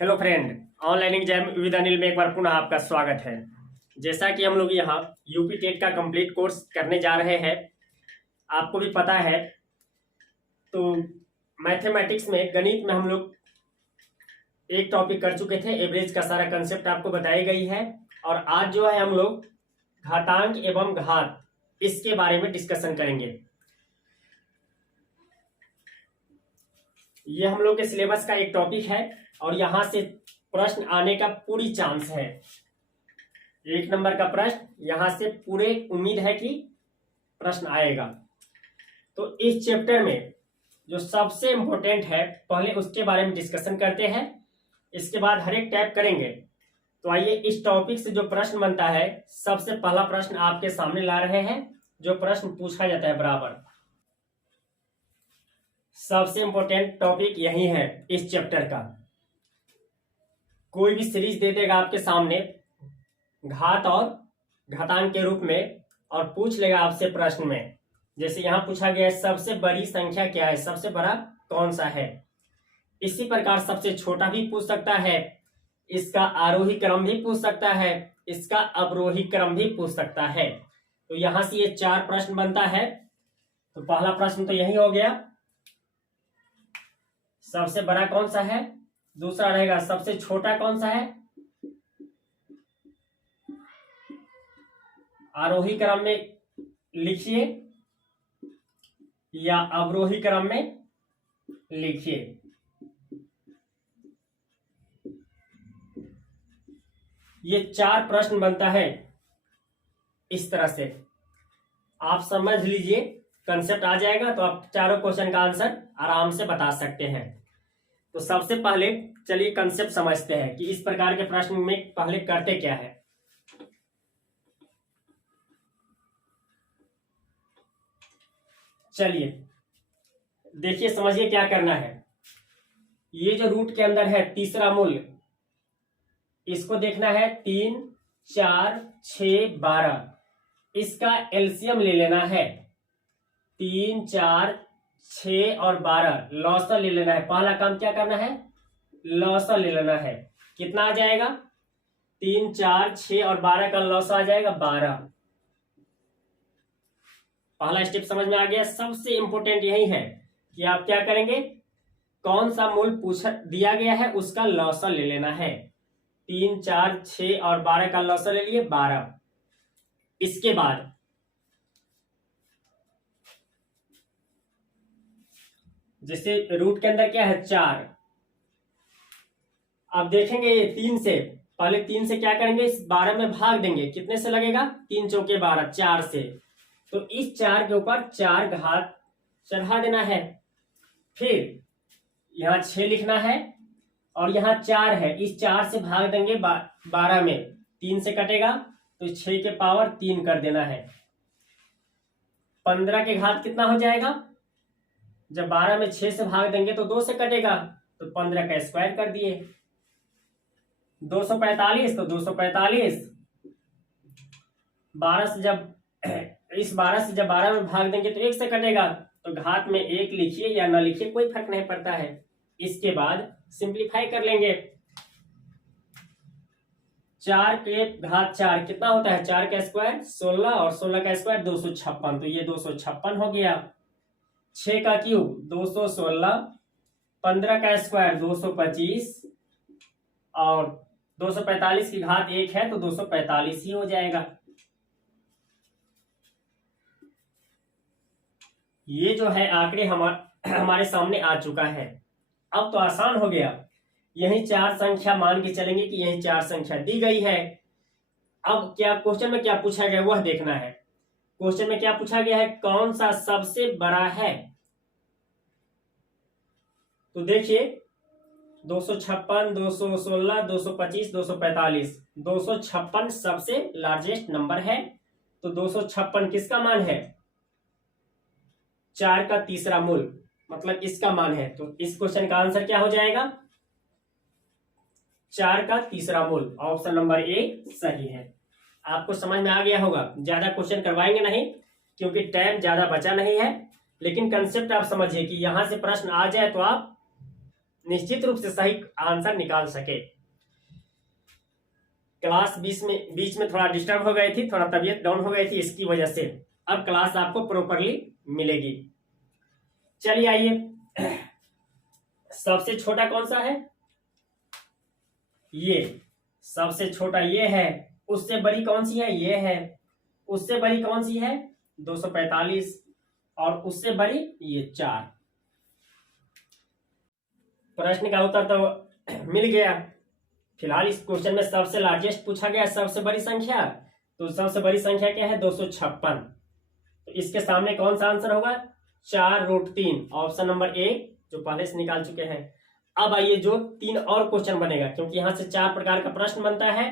Hello friend, online exam with Anil में एक बार पुनः आपका स्वागत है। जैसा कि हम लोग यहाँ यूपी टेट का कंप्लीट कोर्स करने जा रहे हैं, आपको भी पता है। तो मैथमेटिक्स में, गणित में हम लोग एक टॉपिक कर चुके थे, एवरेज का सारा कंसेप्ट आपको बताई गई है। और आज जो है हम लोग घातांक एवं घात, इसके बारे में डिस्कशन करेंगे। ये हम लोग के सिलेबस का एक टॉपिक है और यहां से प्रश्न आने का पूरी चांस है। 1 नंबर का प्रश्न यहां से पूरे उम्मीद है कि प्रश्न आएगा। तो इस चैप्टर में जो सबसे इंपॉर्टेंट है, पहले उसके बारे में डिस्कशन करते हैं, इसके बाद हर एक टैप करेंगे। तो आइए, इस टॉपिक से जो प्रश्न बनता है, सबसे पहला प्रश्न आपके सामने ला रहे हैं। जो प्रश्न पूछा जाता है बराबर, सबसे इंपॉर्टेंट टॉपिक यही है इस चैप्टर का। कोई भी सीरीज दे देगा आपके सामने घात और घातांक के रूप में, और पूछ लेगा आपसे प्रश्न में, जैसे यहां पूछा गया है सबसे बड़ी संख्या क्या है, सबसे बड़ा कौन सा है। इसी प्रकार सबसे छोटा भी पूछ सकता है, इसका आरोही क्रम भी पूछ सकता है, इसका अवरोही क्रम भी पूछ सकता है। तो यहां से ये 4 प्रश्न बनता है। तो पहला प्रश्न तो यही हो गया, सबसे बड़ा कौन सा है। दूसरा रहेगा सबसे छोटा कौन सा है, आरोही क्रम में लिखिए या अवरोही क्रम में लिखिए। ये 4 प्रश्न बनता है इस तरह से। आप समझ लीजिए, कंसेप्ट आ जाएगा तो आप चारों क्वेश्चन का आंसर आराम से बता सकते हैं। तो सबसे पहले चलिए कंसेप्ट समझते हैं कि इस प्रकार के प्रश्न में पहले करते क्या है। चलिए देखिए, समझिए क्या करना है। ये जो रूट के अंदर है तीसरा मूल्य, इसको देखना है 3, 4, 6, 12। इसका एलसीएम ले लेना है। 3, 4, 6 और 12 लॉसर ले लेना है। पहला काम क्या करना है, लॉसर ले लेना है। कितना आ जाएगा, 3, 4, 6 और 12 का लॉस आ जाएगा 12। पहला स्टेप समझ में आ गया। सबसे इंपॉर्टेंट यही है कि आप क्या करेंगे, कौन सा मूल्य पूछा दिया गया है उसका लॉसर ले लेना है। 3, 4, 6 और 12 का लॉसर ले लिए 12। इसके बाद जैसे रूट के अंदर क्या है 4, अब देखेंगे ये 3 से, पहले 3 से क्या करेंगे, इस 12 में भाग देंगे। कितने से लगेगा, 3 चौके 12, 4 से। तो इस 4 के ऊपर 4 घात चढ़ा देना है। फिर यहां 6 लिखना है और यहां 4 है, इस 4 से भाग देंगे 12 में, 3 से कटेगा तो 6 के पावर 3 कर देना है। 15 के घात कितना हो जाएगा, जब 12 में 6 से भाग देंगे तो 2 से कटेगा, तो 15 का स्क्वायर कर दिए। 245 तो 245, 12 से जब इस 12 से जब 12 में भाग देंगे तो 1 से कटेगा, तो घात में 1 लिखिए या ना लिखिए, कोई फर्क नहीं पड़ता है। इसके बाद सिंप्लीफाई कर लेंगे। 4 के घात 4 कितना होता है, 4 का स्क्वायर 16 और 16 का स्क्वायर 256, तो ये 256 हो गया। 6 का क्यूब 216, 15 का स्क्वायर 225 और 245 की घात 1 है तो 245 ही हो जाएगा। ये जो है आंकड़े हमारे सामने आ चुका है। अब तो आसान हो गया, यही 4 संख्या मान के चलेंगे कि यही 4 संख्या दी गई है। अब क्या क्वेश्चन में क्या पूछा गया वह देखना है। क्वेश्चन में क्या पूछा गया है, कौन सा सबसे बड़ा है। तो देखिए 256, 216, 225, 245, 256 सबसे लार्जेस्ट नंबर है। तो 256 किसका मान है, 4 का तीसरा मूल, मतलब इसका मान है। तो इस क्वेश्चन का आंसर क्या हो जाएगा, 4 का तीसरा मूल। ऑप्शन नंबर ए सही है। आपको समझ में आ गया होगा। ज्यादा क्वेश्चन करवाएंगे नहीं क्योंकि टाइम ज्यादा बचा नहीं है, लेकिन कंसेप्ट आप समझिए कि यहां से प्रश्न आ जाए तो आप निश्चित रूप से सही आंसर निकाल सके। क्लास बीच में थोड़ा डिस्टर्ब हो गई थी, थोड़ा तबीयत डाउन हो गई थी, इसकी वजह से अब क्लास आपको प्रॉपरली मिलेगी। चलिए आइए, सबसे छोटा कौन सा है? ये सबसे छोटा ये है। उससे बड़ी कौन सी है? ये है। उससे बड़ी कौन सी है? 245। और उससे बड़ी ये 4। प्रश्न का उत्तर तो मिल गया। फिलहाल इस क्वेश्चन में सबसे लार्जेस्ट पूछा गया, सबसे बड़ी संख्या। तो सबसे बड़ी संख्या क्या है? 256। तो इसके सामने कौन सा आंसर होगा? 4√3, ऑप्शन नंबर ए, जो पहले से निकाल चुके हैं। अब आइए जो 3 और क्वेश्चन बनेगा, क्योंकि यहां से 4 प्रकार का प्रश्न बनता है।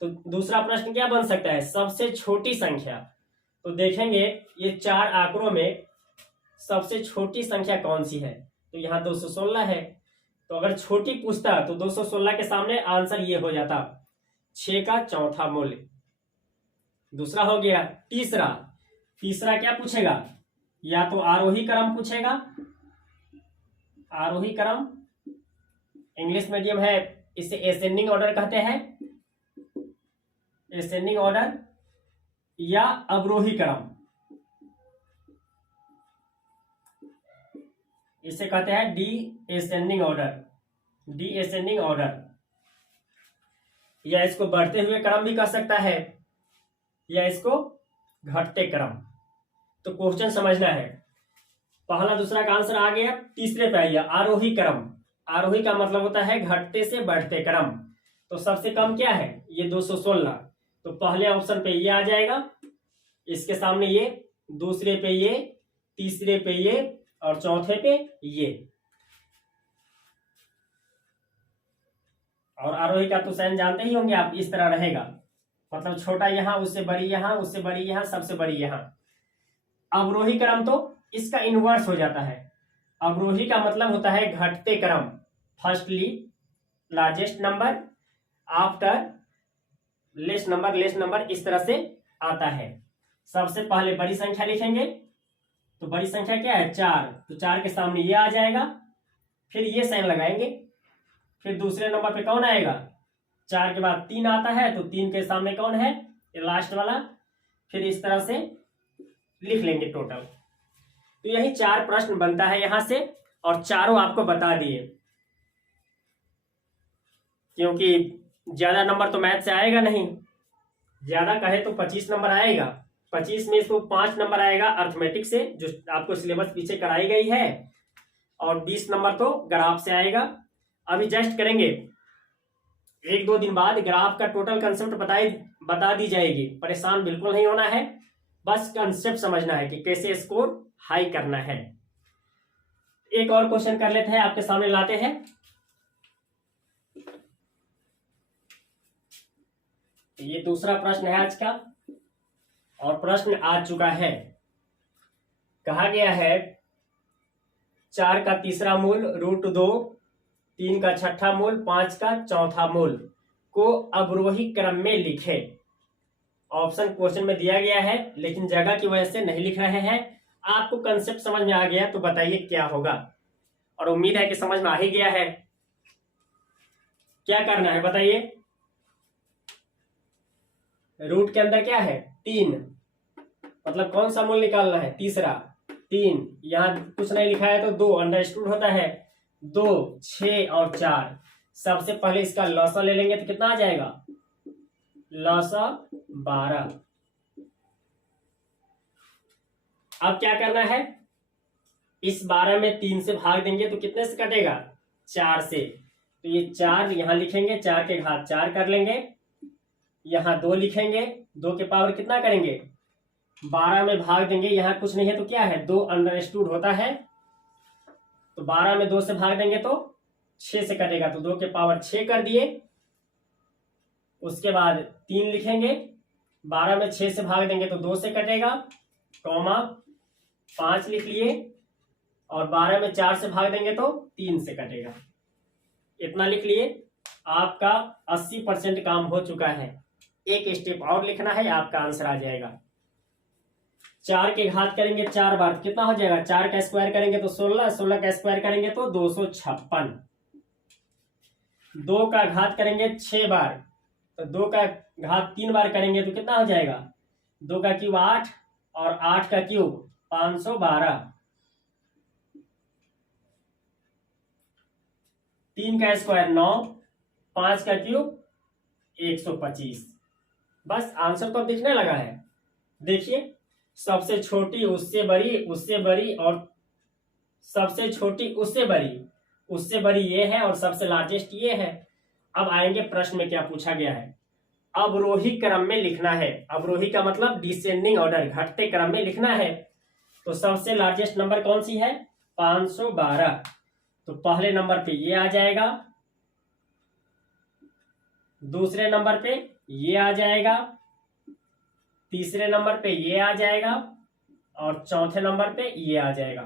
तो दूसरा प्रश्न क्या बन सकता है? सबसे छोटी संख्या। तो देखेंगे ये 4 आंकड़ों में सबसे छोटी संख्या कौन सी है। तो यहाँ 216 है। तो अगर छोटी पूछता तो 216 के सामने आंसर ये हो जाता 6 का चौथा मूल्य। दूसरा हो गया। तीसरा क्या पूछेगा? या तो आरोही क्रम पूछेगा, आरोही क्रम, इंग्लिश मीडियम है इसे एसेंडिंग ऑर्डर कहते हैं, एसेंडिंग ऑर्डर, या अवरोही क्रम, इसे कहते हैं D ascending order, D ascending order. या इसको बढ़ते हुए क्रम भी कह सकता है, या इसको घटते क्रम। तो क्वेश्चन समझना है। पहला दूसरा का आंसर आ गया। तीसरे पे आइए, आरोही क्रम। आरोही का मतलब होता है घटते से बढ़ते क्रम। तो सबसे कम क्या है? ये 216। तो पहले ऑप्शन पे ये आ जाएगा, इसके सामने ये, दूसरे पे ये, तीसरे पे ये, और चौथे पे ये। और आरोही का तो साइन जानते ही होंगे आप, इस तरह रहेगा, मतलब छोटा यहां, उससे बड़ी यहां, उससे बड़ी यहां, सबसे बड़ी यहां। अवरोही क्रम तो इसका इनवर्स हो जाता है। अवरोही का मतलब होता है घटते क्रम, firstly largest number, after less number, इस तरह से आता है। सबसे पहले बड़ी संख्या लिखेंगे। तो बड़ी संख्या क्या है? 4। तो 4 के सामने ये आ जाएगा, फिर ये साइन लगाएंगे। फिर दूसरे नंबर पे कौन आएगा? 4 के बाद 3 आता है, तो 3 के सामने कौन है? ये लास्ट वाला। फिर इस तरह से लिख लेंगे टोटल। तो यही 4 प्रश्न बनता है यहां से, और चारों आपको बता दिए। क्योंकि ज्यादा नंबर तो मैथ से आएगा नहीं, ज्यादा कहे तो 25 नंबर आएगा। 25 में इसको 5 नंबर आएगा अर्थमेटिक से, जो आपको सिलेबस पीछे कराई गई है, और 20 नंबर तो ग्राफ से आएगा। अभी जस्ट करेंगे, 1-2 दिन बाद ग्राफ का टोटल कंसेप्ट बता दी जाएगी। परेशान बिल्कुल नहीं होना है, बस कंसेप्ट समझना है कि कैसे स्कोर हाई करना है। एक और क्वेश्चन कर लेते हैं, आपके सामने लाते हैं। ये दूसरा प्रश्न है आज का, और प्रश्न आ चुका है। कहा गया है 4 का तीसरा मूल √2, 3 का छठा मूल, 5 का चौथा मूल को अवरोही क्रम में लिखे। ऑप्शन क्वेश्चन में दिया गया है, लेकिन जगह की वजह से नहीं लिख रहे हैं। आपको कंसेप्ट समझ में आ गया तो बताइए क्या होगा, और उम्मीद है कि समझ में आ ही गया है। क्या करना है बताइए? रूट के अंदर क्या है? 3, मतलब कौन सा मूल निकालना है? तीसरा। 3 यहां कुछ नहीं लिखा है तो 2 अंडरस्टूड होता है। 2, 6 और 4। सबसे पहले इसका लॉसा ले लेंगे तो कितना आ जाएगा? लॉसा 12। अब क्या करना है? इस 12 में 3 से भाग देंगे तो कितने से कटेगा? 4 से। तो ये 4 यहां लिखेंगे, 4 के घात 4 कर लेंगे। यहां 2 लिखेंगे, 2 के पावर कितना करेंगे? 12 में भाग देंगे, यहां कुछ नहीं है तो क्या है? 2 अंडरस्टूड होता है। तो 12 में 2 से भाग देंगे तो 6 से कटेगा, तो 2 के पावर 6 कर दिए। उसके बाद 3 लिखेंगे, 12 में 6 से भाग देंगे तो 2 से कटेगा, कॉमा 5 लिख लिए, और 12 में 4 से भाग देंगे तो 3 से कटेगा। इतना लिख लिए, आपका 80% काम हो चुका है। एक स्टेप और लिखना है, आपका आंसर आ जाएगा। 4 के घात करेंगे 4 बार तो कितना हो जाएगा, 4 का स्क्वायर करेंगे तो 16, 16 का स्क्वायर करेंगे तो 256। 2 का घात करेंगे 6 बार तो 2 का घात 3 बार करेंगे तो कितना हो जाएगा, 2 का क्यूब 8 और 8 का क्यूब 512। 3 का स्क्वायर 9, 5 का क्यूब 125। बस आंसर तो अब दिखने लगा है। देखिए सबसे छोटी उससे बड़ी, उससे बड़ी और सबसे छोटी उससे बड़ी ये है और सबसे लार्जेस्ट ये है। अब आएंगे प्रश्न में क्या पूछा गया है, अवरोही क्रम में लिखना है। अवरोही का मतलब डिसेंडिंग ऑर्डर, घटते क्रम में लिखना है। तो सबसे लार्जेस्ट नंबर कौन सी है, 512। तो पहले नंबर पे ये आ जाएगा, दूसरे नंबर पे ये आ जाएगा, तीसरे नंबर पे ये आ जाएगा और चौथे नंबर पे ये आ जाएगा।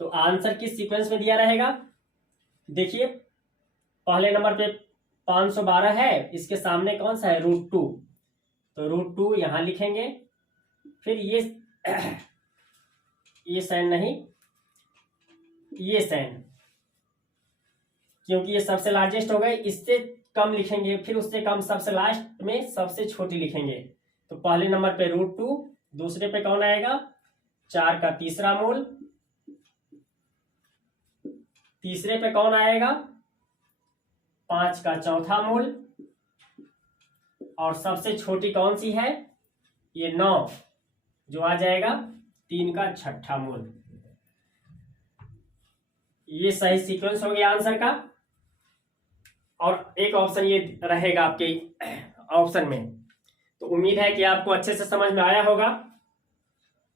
तो आंसर किस सीक्वेंस में दिया रहेगा, देखिए पहले नंबर पे 512 है, इसके सामने कौन सा है, √2, तो √2 यहां लिखेंगे। फिर ये साइन नहीं, ये साइन, क्योंकि ये सबसे लार्जेस्ट हो गए, इससे कम लिखेंगे, फिर उससे कम सबसे लास्ट में सबसे छोटी लिखेंगे। तो पहले नंबर पे √2, दूसरे पे कौन आएगा, 4 का तीसरा मूल, तीसरे पे कौन आएगा, 5 का चौथा मूल, और सबसे छोटी कौन सी है, ये 9 जो आ जाएगा 3 का छठा मूल। ये सही सीक्वेंस हो गया आंसर का। और एक ऑप्शन ये रहेगा आपके ऑप्शन में। तो उम्मीद है कि आपको अच्छे से समझ में आया होगा।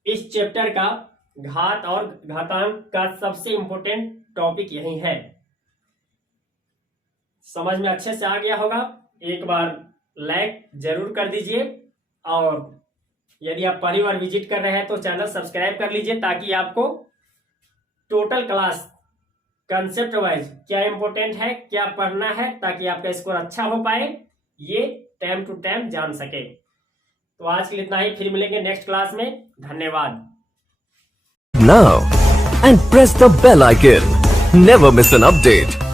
इस चैप्टर का घात और घातांक का सबसे इंपॉर्टेंट टॉपिक यही है। समझ में अच्छे से आ गया होगा। एक बार लाइक जरूर कर दीजिए और यदि आप पहली बार विजिट कर रहे हैं तो चैनल सब्सक्राइब कर लीजिए, ताकि आपको टोटल क्लास कंसेप्ट वाइज क्या इंपॉर्टेंट है, क्या पढ़ना है, ताकि आपका स्कोर अच्छा हो पाए, ये टाइम टू टाइम जान सके। तो आज के लिए इतना ही, फिर मिलेंगे नेक्स्ट क्लास में। धन्यवाद। Now and press the bell icon. Never miss an update.